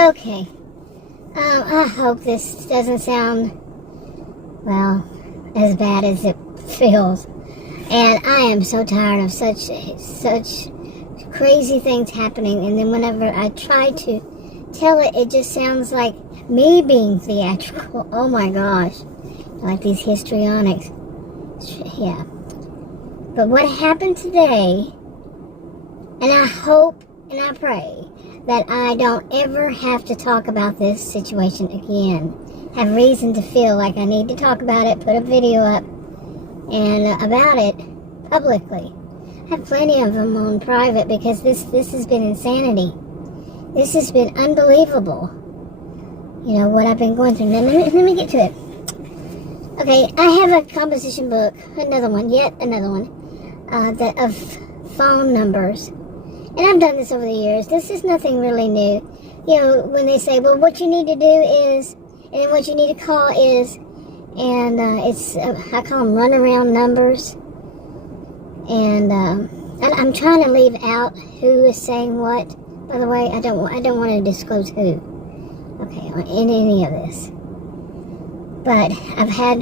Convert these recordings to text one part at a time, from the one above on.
Okay. I hope this doesn't sound, well, as bad as it feels. And I am so tired of such crazy things happening. And then whenever I try to tell it, it just sounds like me being theatrical. Oh my gosh. Like these histrionics. Yeah. But what happened today, and I hope and I pray that I don't ever have to talk about this situation again. Have reason to feel like I need to talk about it, put a video up and about it publicly. I have plenty of them on private because this has been insanity. This has been unbelievable. You know, what I've been going through. Now, let me get to it. Okay, I have a composition book, yet another one, of phone numbers. And I've done this over the years. This is nothing really new. You know, when they say, well, what you need to do is, and then what you need to call is, and it's, I call them runaround numbers. And I'm trying to leave out who is saying what. By the way, I don't want to disclose who. Okay, in any of this. But I've had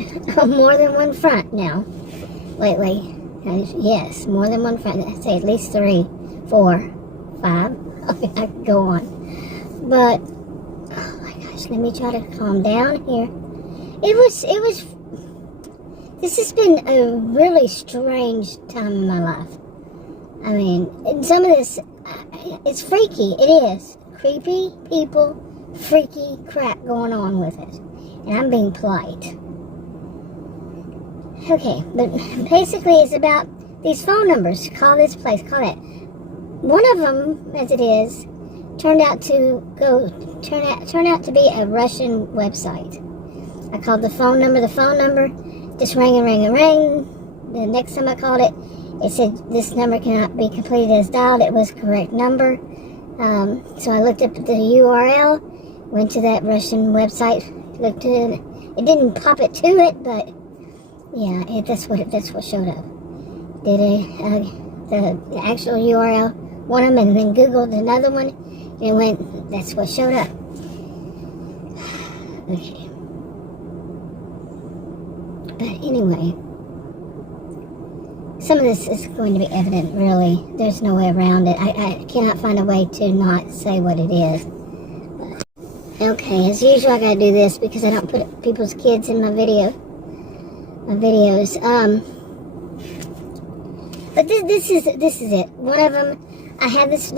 more than one front now, lately. Yes, more than one front. I'd say at least 3, 4, 5. Okay, I could go on. But, oh my gosh, let me try to calm down here. This has been a really strange time in my life. I mean, and some of this, it's freaky. It is. Creepy people, freaky crap going on with it. And I'm being polite. Okay, but basically it's about these phone numbers. Call this place, call that. One of them, as it is, turned out to be a Russian website. I called the phone number just rang and rang and rang. The next time I called it, it said this number cannot be completed as dialed. It was the correct number. So I looked up the URL, went to that Russian website, looked at it. It didn't pop it to it, but yeah, that's what showed up. Did the actual URL, one of them, and then Googled another one, and it went. That's what showed up. Okay. But anyway, some of this is going to be evident, really. There's no way around it. I cannot find a way to not say what it is. Okay, as usual, I gotta do this because I don't put people's kids in my videos. But this is it. One of them, I have this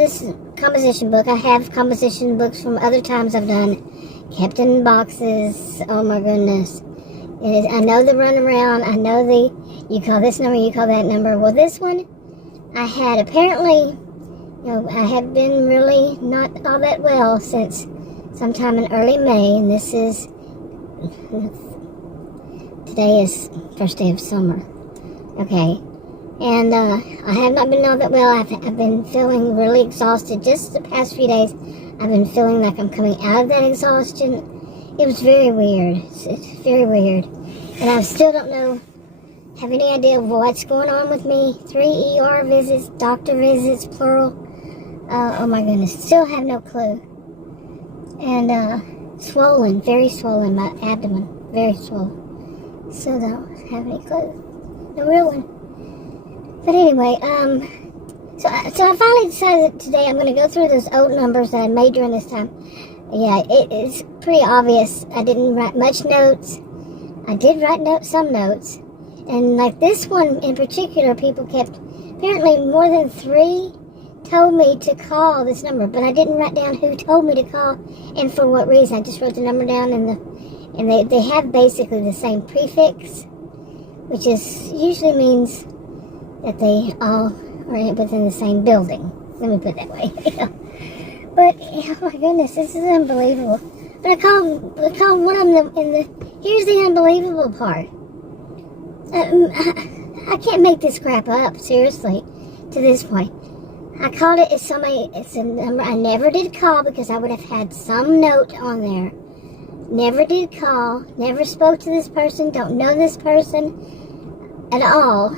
composition book. I have composition books from other times I've done, kept in boxes. Oh my goodness. I know the runaround. I know you call this number, you call that number. Well, this one, I had apparently, I have been really not all that well since sometime in early May, and today is first day of summer. Okay. And I have not been all that well. I've been feeling really exhausted. Just the past few days, I've been feeling like I'm coming out of that exhaustion. It was very weird. It's very weird. And I still don't have any idea what's going on with me. 3 ER visits, doctor visits, plural. Oh my goodness. Still have no clue. And swollen, very swollen, my abdomen. Very swollen. Still don't have any clue. No real one. But anyway, so I finally decided that today I'm going to go through those old numbers that I made during this time. Yeah, it's pretty obvious. I didn't write much notes. I did write some notes. And like this one in particular, people kept, apparently more than 3 told me to call this number, but I didn't write down who told me to call and for what reason. I just wrote the number down, and they have basically the same prefix, which usually means that they all are within the same building. Let me put it that way. But, oh my goodness, this is unbelievable. But I called one of them, and here's the unbelievable part. I can't make this crap up, seriously, to this point. I called it, it's a number I never did call because I would have had some note on there. Never did call, never spoke to this person, don't know this person at all.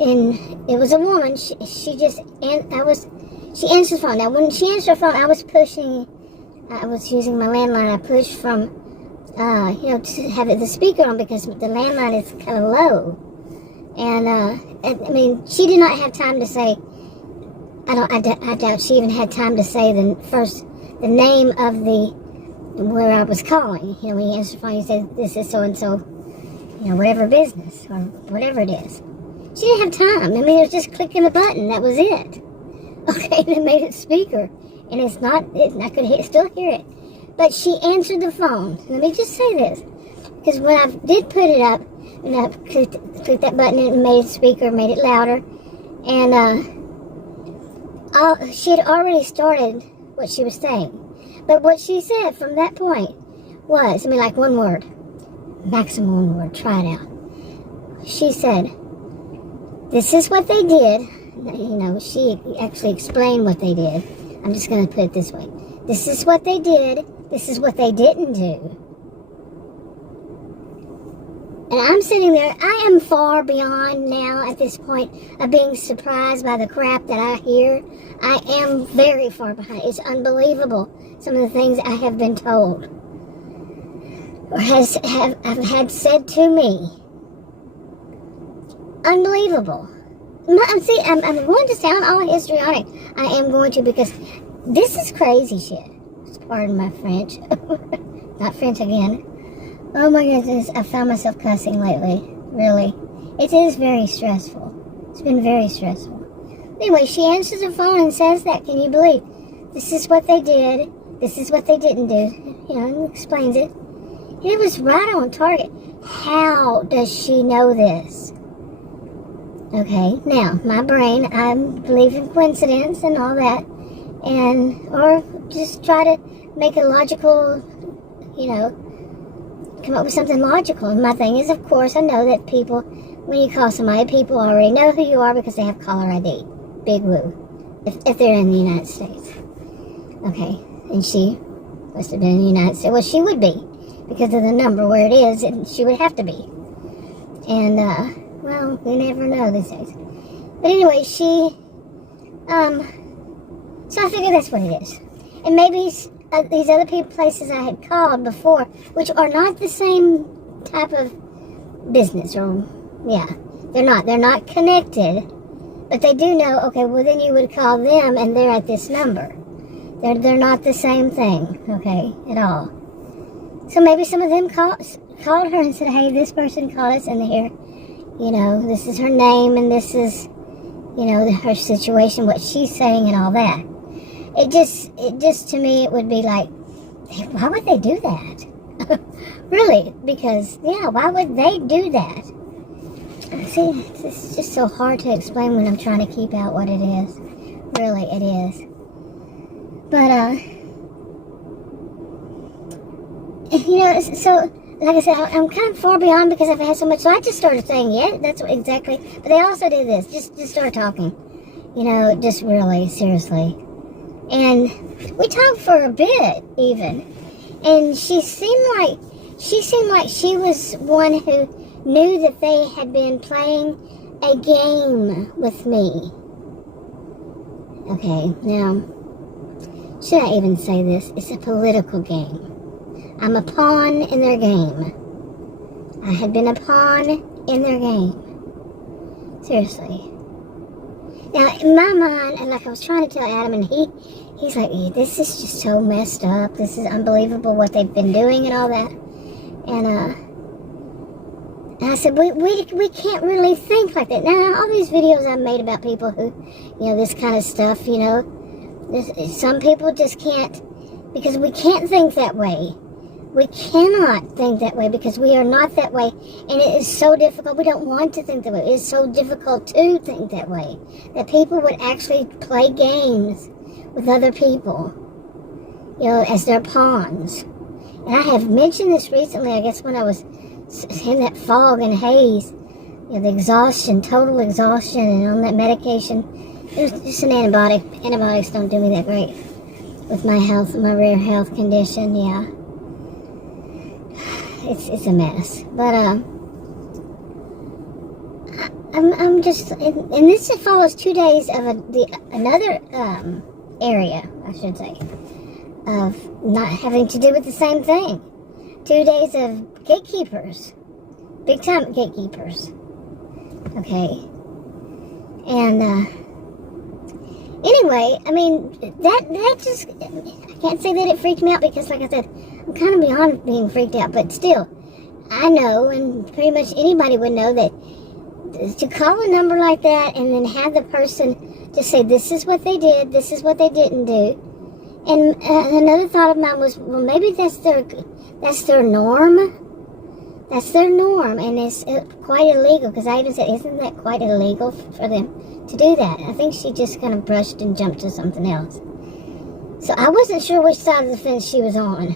And it was a woman, she answered the phone. Now, when she answered the phone, I was pushing I was using my landline. I pushed from, to have the speaker on because the landline is kind of low. And, I mean, she did not have time to say, I doubt she even had time to say the name of where I was calling. You know, when you answer the phone, you say, this is so-and-so, whatever business or whatever it is. She didn't have time. I mean, it was just clicking the button. That was it. Okay, and it made it speaker. And it's not, I could still hear it. But she answered the phone. Let me just say this. Because when I did put it up, and I clicked that button, and it made it speaker, made it louder. And she had already started what she was saying. But what she said from that point was, like one word. Maximum one word. Try it out. She said, this is what they did. She actually explained what they did. I'm just going to put it this way. This is what they did. This is what they didn't do. And I'm sitting there. I am far beyond now at this point of being surprised by the crap that I hear. I am very far behind. It's unbelievable. Some of the things I have been told or have had said to me. Unbelievable. I'm going to sound all histrionic. I am going to, because this is crazy shit. Pardon my French. Not French again. Oh my goodness, I found myself cussing lately. Really. It is very stressful. It's been very stressful. Anyway, she answers the phone and says that. Can you believe? This is what they did. This is what they didn't do. And explains it. And it was right on target. How does she know this? Okay, now, my brain, I believe in coincidence and all that, or just try to make a logical, come up with something logical. And my thing is, of course, I know that people, when you call somebody, people already know who you are because they have caller ID. Big woo. If they're in the United States. Okay, and she must have been in the United States. Well, she would be, because of the number where it is, and she would have to be. And, well, we never know these days. But anyway, so I figured that's what it is. And maybe these other places I had called before, which are not the same type of business, or, yeah, they're not connected, but they do know, okay, well then you would call them and they're at this number. They're not the same thing, okay, at all. So maybe some of them called her and said, hey, this person called us, and here, this is her name, and this is, her situation, what she's saying, and all that. It just, to me, it would be like, why would they do that? Really, because, why would they do that? See, it's just so hard to explain when I'm trying to keep out what it is. Really, it is. But, so, like I said, I'm kind of far beyond because I've had so much. So I just started saying, yeah, that's exactly. But they also did this. Just start talking. Just really, seriously. And we talked for a bit, even. And she seemed like she was one who knew that they had been playing a game with me. Okay, now, should I even say this? It's a political game. I'm a pawn in their game. I had been a pawn in their game. Seriously. Now, in my mind, and like I was trying to tell Adam, and he's like, this is just so messed up. This is unbelievable what they've been doing and all that. And I said, we can't really think like that. Now, all these videos I've made about people who, this kind of stuff, some people just can't, because we can't think that way. We cannot think that way because we are not that way. And it is so difficult. We don't want to think that way. It is so difficult to think that way. That people would actually play games with other people, as their pawns. And I have mentioned this recently, I guess when I was in that fog and haze, the exhaustion, total exhaustion, and on that medication. It was just an antibiotic. Antibiotics don't do me that great with my health, my rare health condition, yeah. It's a mess, but I'm just, and this follows 2 days of another area, I should say, of not having to do with the same thing. 2 days of gatekeepers. Big time gatekeepers. Okay. And, anyway, I mean, that just, I can't say that it freaked me out because, like I said, I'm kind of beyond being freaked out, but still, I know, and pretty much anybody would know that to call a number like that and then have the person just say, this is what they did, this is what they didn't do. And another thought of mine was, well, maybe that's their norm. That's their norm, and it's quite illegal, because I even said, isn't that quite illegal for them to do that? I think she just kind of brushed and jumped to something else. So I wasn't sure which side of the fence she was on,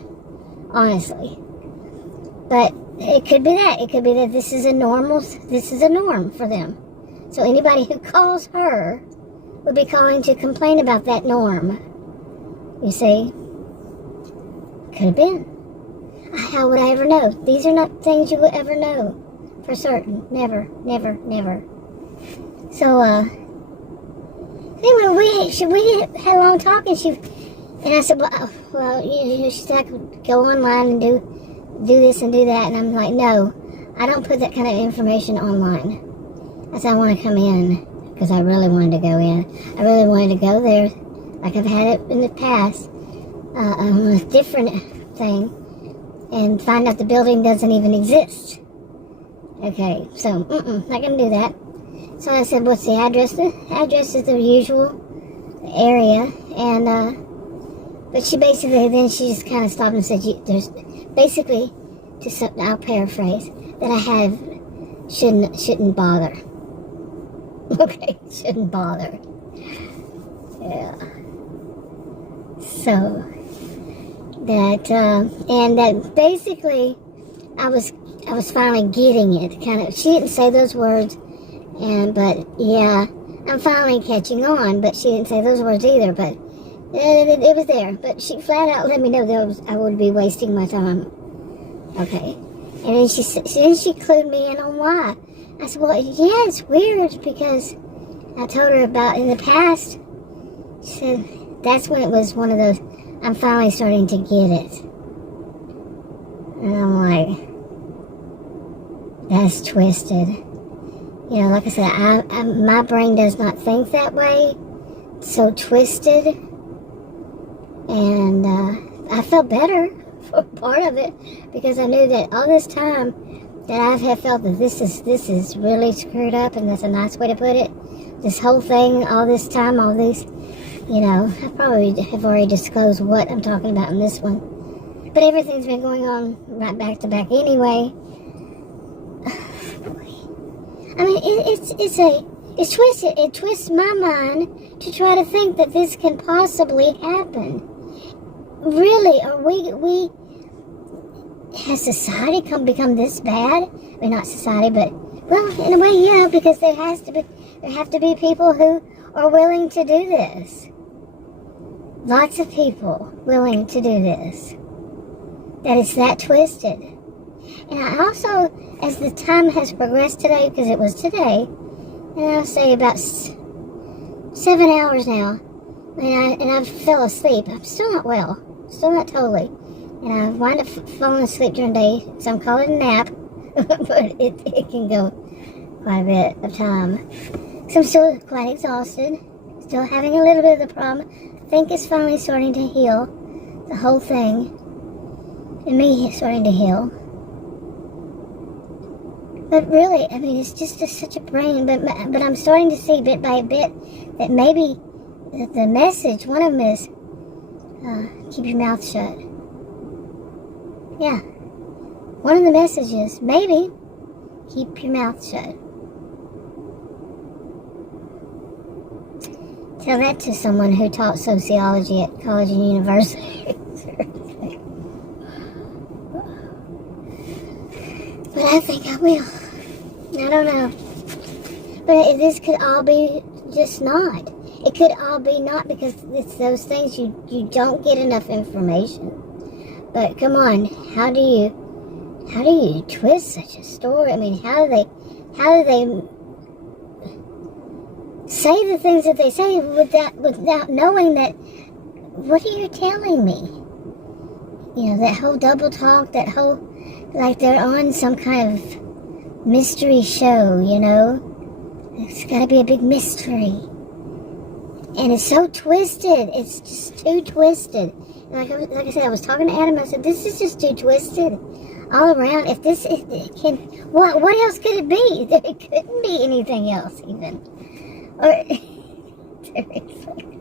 honestly. But it could be that. It could be that this is a norm for them. So anybody who calls her would be calling to complain about that norm. You see? Could have been. How would I ever know? These are not things you would ever know for certain. Never, never, never. So, anyway, we had a long talk, and I said, well, she said I could go online and do this and do that, and I'm like, no, I don't put that kind of information online. I said, I want to come in, because I really wanted to go in. I really wanted to go there, like I've had it in the past, on a different thing, and find out the building doesn't even exist. Okay, so, not gonna do that. So I said, what's the address? The address is the usual area, and, but she just kind of stopped and said, there's, basically, I'll paraphrase, that I shouldn't bother. Okay, shouldn't bother. Yeah. So, that basically, I was finally getting it, kind of. She didn't say those words, but yeah, I'm finally catching on, but she didn't say those words either, but it was there. But she flat out let me know that I would be wasting my time. Okay. And then she clued me in on why. I said, well, yeah, it's weird, because I told her about in the past. She said, that's when it was one of those, I'm finally starting to get it. And I'm like, that's twisted. You know, like I said, my brain does not think that way. It's so twisted. And I felt better for part of it, because I knew that all this time that I have felt that this is really screwed up, and that's a nice way to put it. This whole thing, all this time, all these, you know, I probably have already disclosed what I'm talking about in this one. But everything's been going on right back to back anyway. I mean, it's twisted. It twists my mind to try to think that this can possibly happen. Really, are we has society become this bad? I mean, not society, but, well, in a way, yeah, because there have to be people who are willing to do this. Lots of people willing to do this. That it's that twisted. And I also, as the time has progressed today, because it was today, and I'll say about 7 hours now, and I fell asleep. I'm still not well. Still not totally. And I wind up falling asleep during the day. Some call it a nap. But it can go quite a bit of time. So I'm still quite exhausted. Still having a little bit of the problem. I think it's finally starting to heal. The whole thing. And me starting to heal. But really, I mean, it's just such a brain. But I'm starting to see bit by bit that maybe the message, one of them is, keep your mouth shut. Yeah. One of the messages, maybe, keep your mouth shut. Tell that to someone who taught sociology at college and university. But I think I will. I don't know. But this could all be just not. It could all be not, because it's those things you don't get enough information. But come on, how do you twist such a story? I mean, how do they say the things that they say without knowing that? What are you telling me? that whole double talk, that whole, like they're on some kind of mystery show, It's got to be a big mystery. And it's so twisted. It's just too twisted. Like I said, I was talking to Adam. I said, this is just too twisted all around. If this can, what else could it be? It couldn't be anything else, even. Or seriously,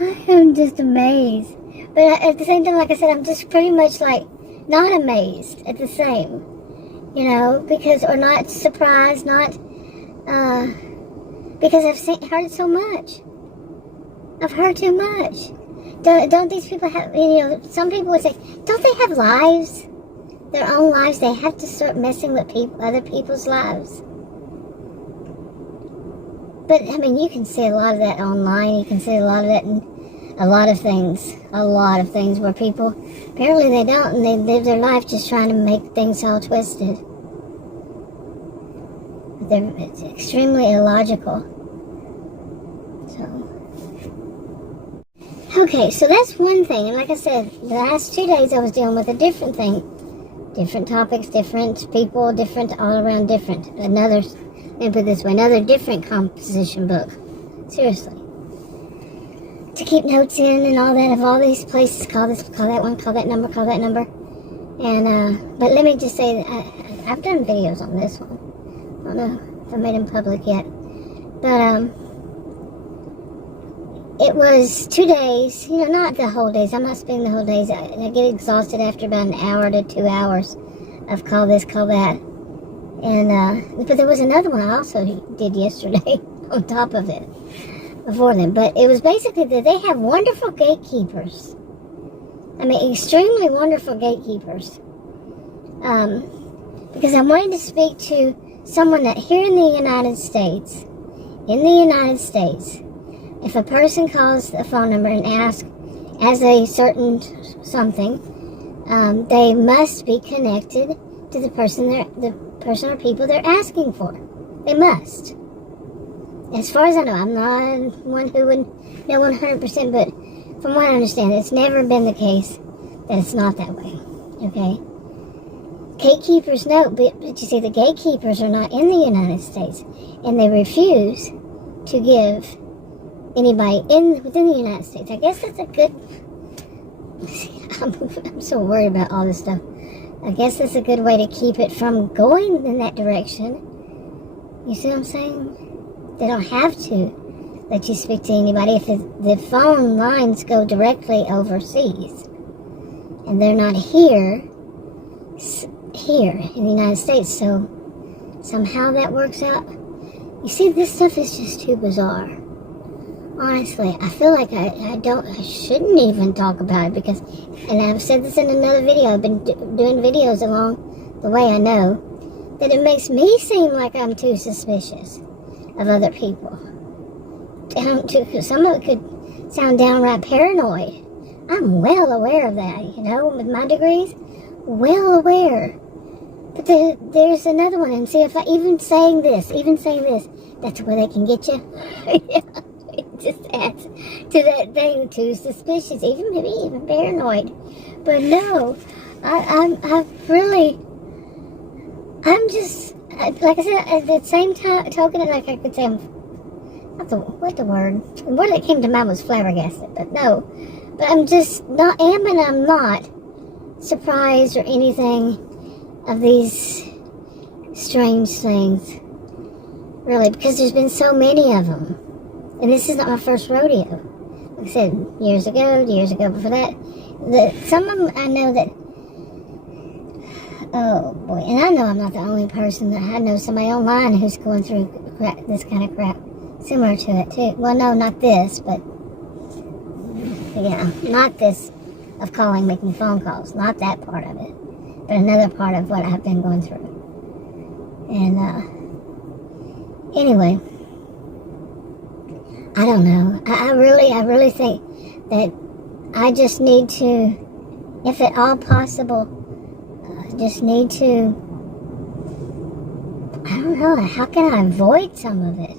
I am just amazed. But at the same time, like I said, I'm just pretty much like not amazed at the same, because or not surprised, not because I've heard so much. I've heard too much. Don't these people have, some people would say, don't they have lives? Their own lives? They have to start messing with other people's lives. But, I mean, you can see a lot of that online. You can see a lot of that in a lot of things. A lot of things where people, apparently they don't, and they live their life just trying to make things all twisted. It's extremely illogical. Okay, so that's one thing. And like I said, the last 2 days I was dealing with a different thing. Different topics, different people, different, all around different. Let me put it this way, another different composition book. Seriously. To keep notes in and all that of all these places, call this, call that one, call that number. And, but let me just say, I've done videos on this one. I don't know if I made them public yet. But, it was 2 days, not the whole days. I'm not spending the whole days. I get exhausted after about an hour to 2 hours of call this, call that. And, but there was another one I also did yesterday on top of it, before them. But it was basically that they have wonderful gatekeepers. I mean, extremely wonderful gatekeepers. Because I wanted to speak to someone that here in the United States, if a person calls a phone number and asks as a certain something, they must be connected to the person or people they're asking for. They must. As far as I know, I'm not one who would know 100%, but from what I understand, it's never been the case that it's not that way. Okay? Gatekeepers know, but you see, the gatekeepers are not in the United States, and they refuse to give anybody within the United States. I guess that's a good. I'm so worried about all this stuff. I guess that's a good way to keep it from going in that direction. You see what I'm saying? They don't have to let you speak to anybody if the phone lines go directly overseas, and they're not here in the United States. So somehow that works out. You see, this stuff is just too bizarre. Honestly, I feel like I shouldn't even talk about it because, and I've said this in another video, I've been doing videos along the way, I know, that it makes me seem like I'm too suspicious of other people. Some of it could sound downright paranoid. I'm well aware of that, with my degrees, well aware. But there's another one, and see, if I even saying this, that's where they can get you. Yeah. It just adds to that thing, too suspicious, maybe even paranoid. But no, I'm just, like I said, at the same time, token, like I could say, what's the word? The word that came to mind was flabbergasted, but no. But I'm just I'm not surprised or anything of these strange things, really, because there's been so many of them. And this is not my first rodeo. Like I said, years ago before that. Some of them I know that, oh boy, and I know I'm not the only person. That I know somebody online who's going through this kind of crap. Similar to it too. Well, no, not this, but yeah, not this of making phone calls. Not that part of it. But another part of what I've been going through. And, anyway, I don't know. I really think that I just need to, if at all possible, just need to, I don't know, how can I avoid some of it?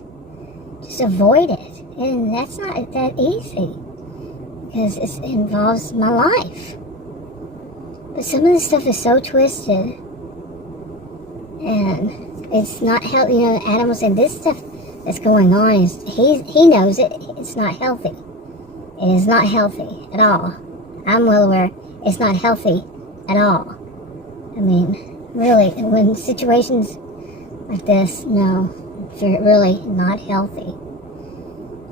Just avoid it. And that's not that easy. Because it involves my life. But some of this stuff is so twisted. And it's not healthy. You know, Adam was saying this stuff that's going on is, he knows it. It's not healthy. It is not healthy at all. I'm well aware it's not healthy at all. I mean, really, when situations like this, no, it's really not healthy.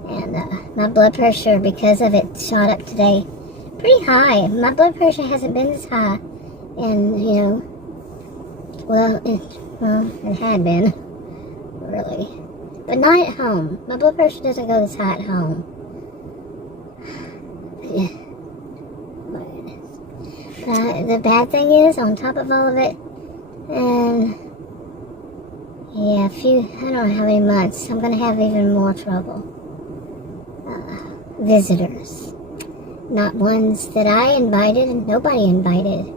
And my blood pressure, because of it, shot up today pretty high. My blood pressure hasn't been this high. And, you know, well, it had been, really. But not at home. My blood pressure doesn't go this high at home. Yeah. The bad thing is, on top of all of it, and yeah, I don't know how many months, I'm going to have even more trouble. Visitors. Not ones that I invited, and nobody invited.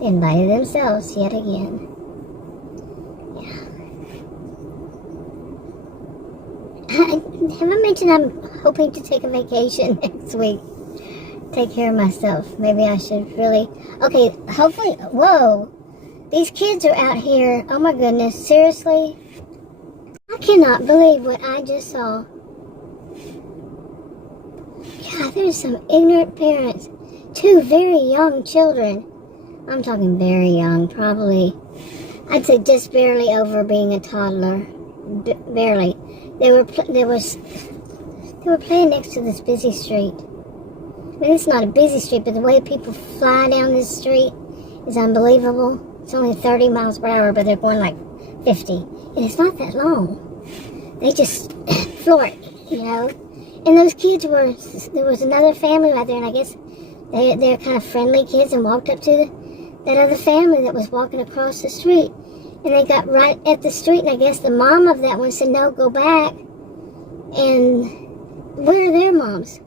They invited themselves yet again. Have I mentioned I'm hoping to take a vacation next week? Take care of myself. Maybe I should really... Okay, hopefully... Whoa! These kids are out here. Oh my goodness, seriously? I cannot believe what I just saw. God, there's some ignorant parents. 2 very young children. I'm talking very young, probably. I'd say just barely over being a toddler. Barely. They were playing next to this busy street. I mean, it's not a busy street, but the way people fly down this street is unbelievable. It's only 30 miles per hour, but they're going like 50. And it's not that long. They just floor it, you know. And those kids there was another family right there, and I guess they're kind of friendly kids, and walked up to that other family that was walking across the street. And they got right at the street, and I guess the mom of that one said, no, go back. And where are their moms?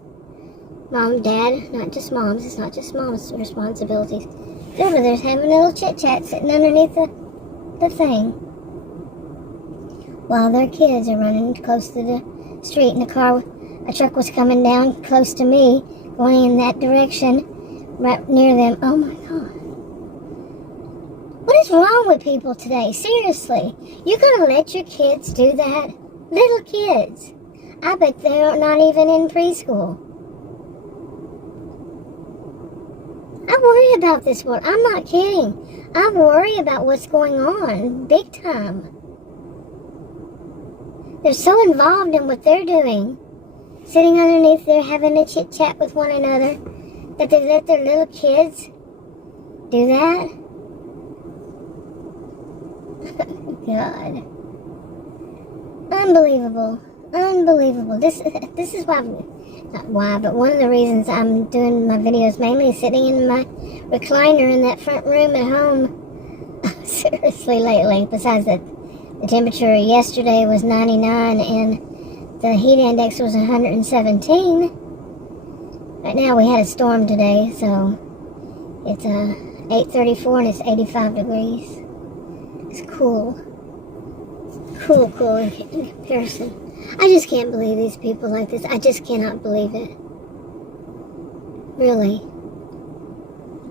Mom, dad, not just moms. It's not just moms' responsibilities. They're over there having a little chit-chat sitting underneath the thing. While their kids are running close to the street, and a truck was coming down close to me, going in that direction, right near them. Oh my God. What is wrong with people today? Seriously. You're going to let your kids do that? Little kids. I bet they're not even in preschool. I worry about this world. I'm not kidding. I worry about what's going on. Big time. They're so involved in what they're doing. Sitting underneath there having a chit-chat with one another. That they let their little kids do that. God. Unbelievable. Unbelievable. This is why, not why, but one of the reasons I'm doing my videos mainly sitting in my recliner in that front room at home. Seriously, lately. Besides that, the temperature yesterday was 99 and the heat index was 117. Right now we had a storm today, so it's 8:34 and it's 85 degrees. It's cool. Cool in comparison. I just can't believe these people like this. I just cannot believe it. Really.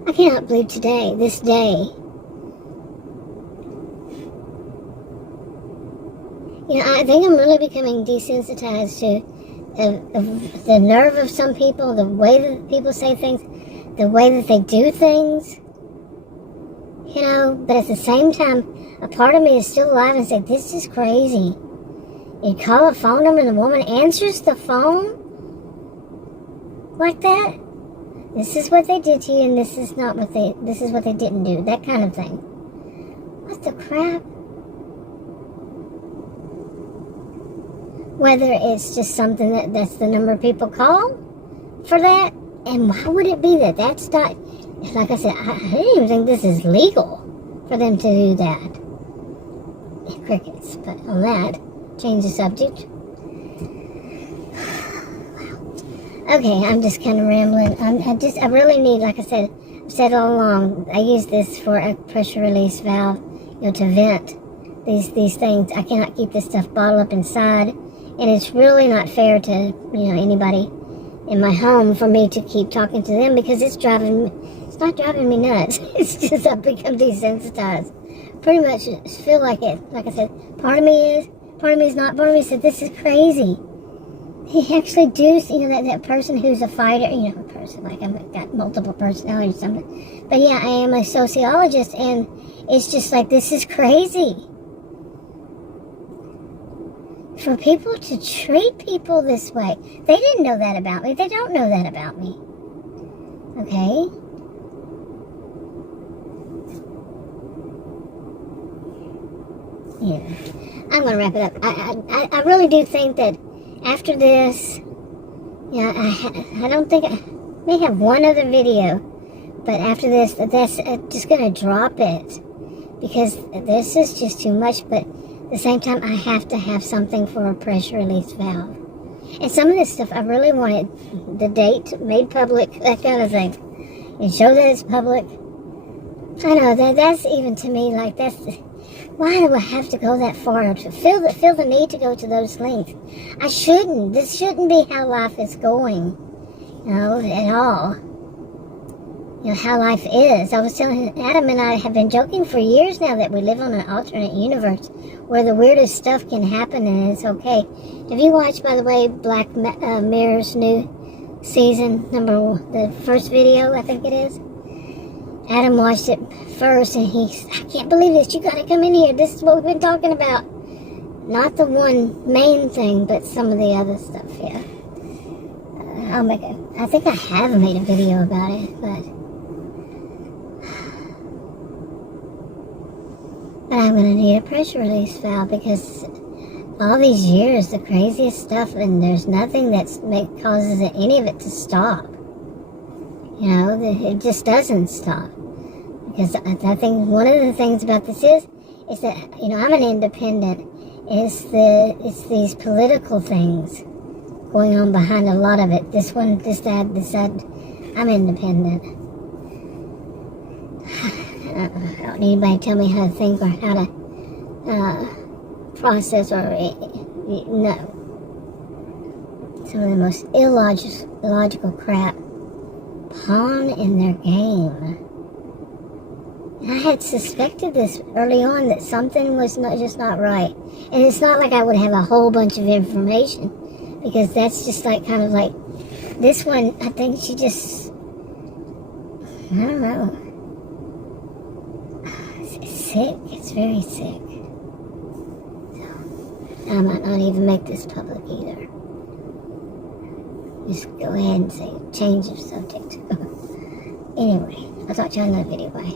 I cannot believe today, this day. You know, I think I'm really becoming desensitized to the nerve of some people, the way that people say things, the way that they do things. You know, but at the same time, a part of me is still alive and said, this is crazy. You call a phone number and the woman answers the phone like that? This is what they did to you and this is what they didn't do. That kind of thing. What the crap? Whether it's just something that's the number people call for that, and why would it be that that's not, like I said, I didn't even think this is legal for them to do that. Crickets, but on that, change the subject. Okay, I'm just kind of rambling. I really need, like I said, I've said all along, I use this for a pressure release valve, you know, to vent these things. I cannot keep this stuff bottled up inside, and it's really not fair to, you know, anybody in my home for me to keep talking to them because it's driving It's not driving me nuts. It's just I've become desensitized. Pretty much feel like it. Like I said, part of me is not. Part of me said, this is crazy. He actually that person who's a fighter, a person, like I've got multiple personalities or something. But yeah, I am a sociologist, and it's just like, this is crazy. For people to treat people this way. They didn't know that about me. They don't know that about me. Okay? Yeah. I'm going to wrap it up. I really do think that after this, I don't think I may have one other video, but after this, that's just going to drop it, because this is just too much. But at the same time, I have to have something for a pressure release valve. And some of this stuff, I really wanted the date made public, that kind of thing, and show that it's public. I know that's even to me, like, that's, why do I have to go that far to feel the need to go to those lengths? I shouldn't. This shouldn't be how life is going, at all. How life is. I was telling Adam, and I have been joking for years now that we live on an alternate universe where the weirdest stuff can happen and it's okay. Have you watched, by the way, Black Mirror's new season, the first video, I think it is? Adam watched it first, and I can't believe this. You gotta come in here. This is what we've been talking about. Not the one main thing, but some of the other stuff, yeah. I think I have made a video about it, but I'm gonna need a pressure release valve, because all these years, the craziest stuff, and there's nothing that causes any of it to stop. It just doesn't stop. Because I think one of the things about this is that, I'm an independent. It's these political things going on behind a lot of it. This one, this, that, I'm independent. I don't need anybody to tell me how to think or how to process or, no. Some of the most illogical crap. Pawn in their game. I had suspected this early on, that something was just not right. And it's not like I would have a whole bunch of information, because that's just like, kind of like, this one, I think she just, I don't know. It's sick. It's very sick. So, I might not even make this public either. Just go ahead and say, change the subject. Anyway, I'll talk to you on another video. Bye.